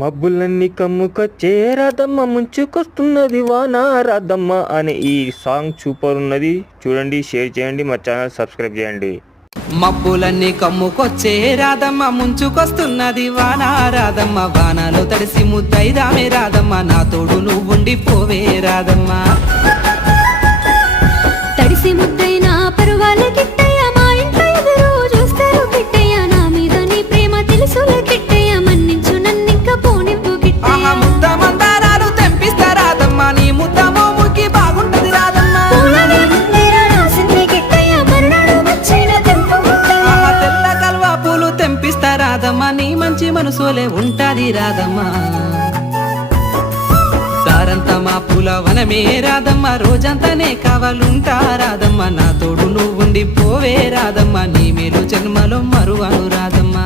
మబ్బులన్నీ కమ్ముకొచ్చే రాధమ్మ ముంచుకొస్తున్నది వాన రాధమ్మ అనే ఈ సాంగ్ సూపర్ ఉన్నది. చూడండి షేర్ చేయండి మా ఛానల్ సబ్స్క్రైబ్ చేయండి. మబ్బులన్నీ కమ్ముకొచ్చే రాదమ్మ ముంచుకొస్తున్నది వాన రాదమ్మ వానలో తడిసి ముద్దైదామే రాదమ్మ. నా తోడు నువ్వుండి పోవే రాదమ్మ. తడిసి ముద్దైన రాదమ్మా నీ మంచి మనసులే ఉంటాది రాదమ్మా సారంతా మా పూల రాదమ్మ రోజంతానే కావాలుంటా రాదమ్మ నా తోడు నువ్వుండి పోవే రాదమ్మ నీ మేలు జన్మలో మరువను రాదమ్మా